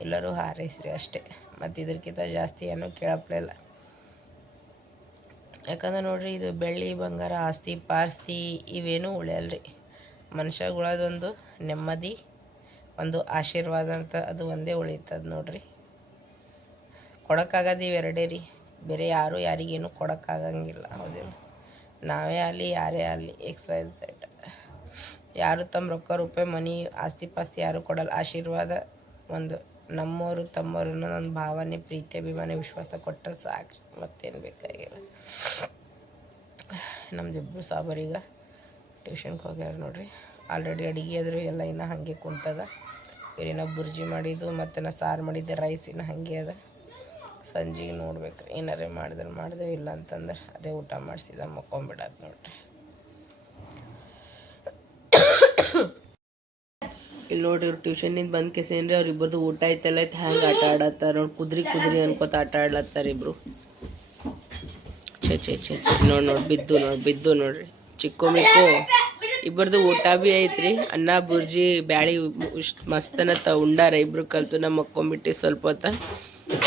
ಎಲ್ಲರೂ ಹಾರೈಸ್ರಿ ಅಷ್ಟೇ. ಮತ್ತು ಇದಕ್ಕಿಂತ ಜಾಸ್ತಿ ಏನೂ ಕೇಳಪ್ಲಿಲ್ಲ ಯಾಕಂದ್ರೆ ನೋಡ್ರಿ ಇದು ಬೆಳ್ಳಿ ಬಂಗಾರ, ಆಸ್ತಿ, ಪಾಸ್ತಿ ಇವೇನೂ ಉಳಿಯಲ್ರಿ. ಮನುಷ್ಯಗಳದೊಂದು ನೆಮ್ಮದಿ, ಒಂದು ಆಶೀರ್ವಾದ ಅಂತ ಅದು ಒಂದೇ ಉಳಿತದ ನೋಡ್ರಿ. ಕೊಡೋಕ್ಕಾಗದು ಇವೆರಡೇ ರೀ ಬೇರೆ ಯಾರು ಯಾರಿಗೇನು ಕೊಡೋಕ್ಕಾಗಂಗಿಲ್ಲ. ಹೌದಿಲ್ಲ ನಾವೇ ಆಗಲಿ, ಯಾರೇ ಆಗಲಿ, ಎಕ್ಸ್ ಸೆಟ್ ಯಾರು ತಮ್ಮ ರೊಕ್ಕ ರೂಪಾಯಿ ಮನಿ, ಆಸ್ತಿ ಪಾಸ್ತಿ ಯಾರು ಕೊಡಲ್ಲ. ಆಶೀರ್ವಾದ ಒಂದು ನಮ್ಮವರು ತಮ್ಮವರು ನನ್ನ ಭಾವನೆ, ಪ್ರೀತಿ, ಅಭಿಮಾನ, ವಿಶ್ವಾಸ ಕೊಟ್ಟರೆ ಸಾಕು. ಮತ್ತೇನು ಬೇಕಾಗಿಲ್ಲ. ನಮ್ದಿಬ್ಬರು ಸಾಬರೀಗ ಟ್ಯೂಷನ್ಗೆ ಹೋಗ್ಯಾರ ನೋಡ್ರಿ. ಆಲ್ರೆಡಿ ಅಡುಗೆ ಆದರೂ ಎಲ್ಲ ಇನ್ನೂ ಹಾಗೆ ಕುಂತದ. ಬೇರೆನ ಬುರ್ಜಿ ಮಾಡಿದ್ದು ಮತ್ತು ನಾ ಸಾರು ಮಾಡಿದ್ದೆ ರೈಸ್ ಇನ್ನು ಹಾಗೆ ಅದ. ಸಂಜೆಗೆ ನೋಡ್ಬೇಕು ಏನಾರೇ ಮಾಡಿದ್ರೆ ಮಾಡಿದೆ ಇಲ್ಲ ಅಂತಂದ್ರೆ ಅದೇ ಊಟ ಮಾಡಿಸಿದ ಮಕ್ಕೊಂಬಿಡೋದು ನೋಡ್ರಿ. ಇಲ್ಲಿ ನೋಡ್ರಿ ಇವ್ರು ಟ್ಯೂಷನಿಂದ ಬಂದ ಕೇಸೇನ್ರಿ ಅವ್ರು ಊಟ ಐತೆಲ್ಲ ಐತೆ, ಹ್ಯಾಂಗೆ ಆಟ ಆಡತ್ತಾರ ನೋಡಿ. ಕುದ್ರಿ ಕುದ್ರಿ ಅನ್ಕೋತ ಆಟ ಆಡ್ಲತ್ತಾರ ಇಬ್ರು. ಛೇ ಛೇ ಛೇ ಛೇ. ನೋಡಿ ನೋಡಿ, ಬಿದ್ದು ನೋಡಿ, ಬಿದ್ದು ನೋಡ್ರಿ. ಚಿಕ್ಕು ಮಿಕ್ಕು ಇಬ್ಬರದು ಊಟ ಭೀ ಐತ್ರಿ. ಅನ್ನ ಬುರ್ಜಿ ಬ್ಯಾಳಿ ಮಸ್ತನ ತ ಉಂಡಾರ ಇಬ್ರು ಕಲ್ತು ನಮ್ಮ ಮಕ್ಕೊಂಬಿಟ್ಟು ಸ್ವಲ್ಪ ಹೊತ್ತ.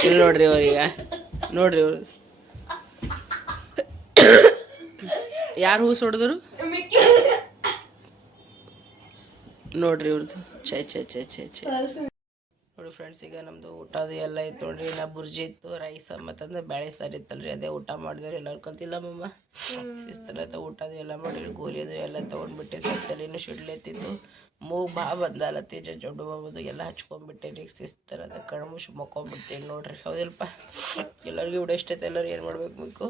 ಇಲ್ಲಿ ನೋಡ್ರಿ ಅವ್ರೀಗ. ನೋಡ್ರಿ ಅವ್ರ. ಯಾರು ಹೂ ಹೊಡೆದ್ರು? ನೋಡ್ರಿ ಇವ್ರದ್ದು ಛೇ ಛೇ ಛೇ ಛೇ ಛೇ. ಫ್ರೆಂಡ್ಸ್ ಈಗ ನಮ್ಮದು ಊಟದು ಎಲ್ಲ ಇತ್ತು ನೋಡ್ರಿ. ನಾ ಬುರ್ಜಿ ಇತ್ತು ರೈಸ್ ಮತ್ತಂದ್ರೆ ಬೇಳೆ ಸಾರು ಇತ್ತಲ್ರಿ. ಅದೇ ಊಟ ಮಾಡಿದ್ರೆ ಎಲ್ಲರೂ ಕಲ್ತಿಲ್ಲ ಮಮ್ಮ ಶಿಸ್ತನತ್ತ ಊಟದು ಎಲ್ಲ ಮಾಡಿರಿ ಗೋಲಿ ಅದು ಎಲ್ಲ ತೊಗೊಂಡ್ಬಿಟ್ಟಿತ್ತು ತಲೆನೂ ಶಿಡ್ಲೆತ್ತಿತ್ತು ಮೂಗು ಬಾ ಬಂದಲತ್ತಿ ಜೊಡ್ಡು ಬಾಬುದು ಎಲ್ಲ ಹಚ್ಕೊಂಡ್ಬಿಟ್ಟೇರಿ ಅದ ಕಣ್ಮುಷ್ ಮಕ್ಕೊಂಡ್ಬಿಡ್ತೀನಿ ನೋಡ್ರಿ. ಹೌದಿಲ್ಪ? ಎಲ್ಲರಿಗೂ ವಿಡಿಯೋ ಇಷ್ಟ ಐತೆ ಎಲ್ಲರೂ ಏನು ಮಾಡ್ಬೇಕು ಬೇಕು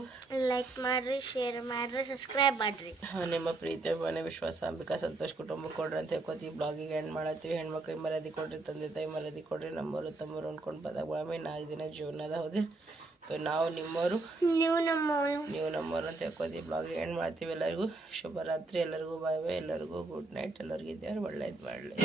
ಲೈಕ್ ಮಾಡಿರಿ ಶೇರ್ ಮಾಡಿರಿ ಸಬ್ಸ್ಕ್ರೈಬ್ ಮಾಡಿರಿ. ಹಾಂ ನಿಮ್ಮ ಪ್ರೀತಿ ಮನೆ ವಿಶ್ವಾಸ ಅಂಬಿಕಾ ಸಂತೋಷ್ ಕುಟುಂಬ ಕೊಡ್ರಿ ಅಂತ ಹೇಳ್ಕೊತೀವಿ. ಬ್ಲಾಗಿಗೆ ಎಂಡ್ ಮಾಡತ್ತೀವಿ. ಹೆಣ್ಮಕ್ಳಿಗೆ ಮರ್ಯಾದೆ ಕೊಡ್ರಿ ತಂದೆ ತಾಯಿ ಮರ್ಯಾದೆ ಕೊಡ್ರಿ. ನಮ್ಮವರು ತಮ್ಮರು ಅಂದ್ಕೊಂಡು ಬದಾಗ ನಾಲ್ಕು ದಿನ ಜೀವನ ಅದ ಹೌದು? ಸೊ ನಾವು ನಿಮ್ಮವರು. ನೀವು ನಮ್ಮ ನೀವು ನಮ್ಮವರು ಅಂತ ಹೇಳ್ಕೊತೀವಿ ಬ್ಲಾಗ್ ಏನ್ ಮಾಡ್ತೀವಿ ಎಲ್ಲರಿಗೂ. ಶುಭರಾತ್ರಿ ಎಲ್ಲರಿಗೂ. ಬಾಯ್ ಬಾಯ್ ಎಲ್ಲರಿಗೂ. ಗುಡ್ ನೈಟ್ ಎಲ್ಲರಿಗೂ ಇದ್ದಾರೆ ಒಳ್ಳೇದು ಮಾಡಲಿ.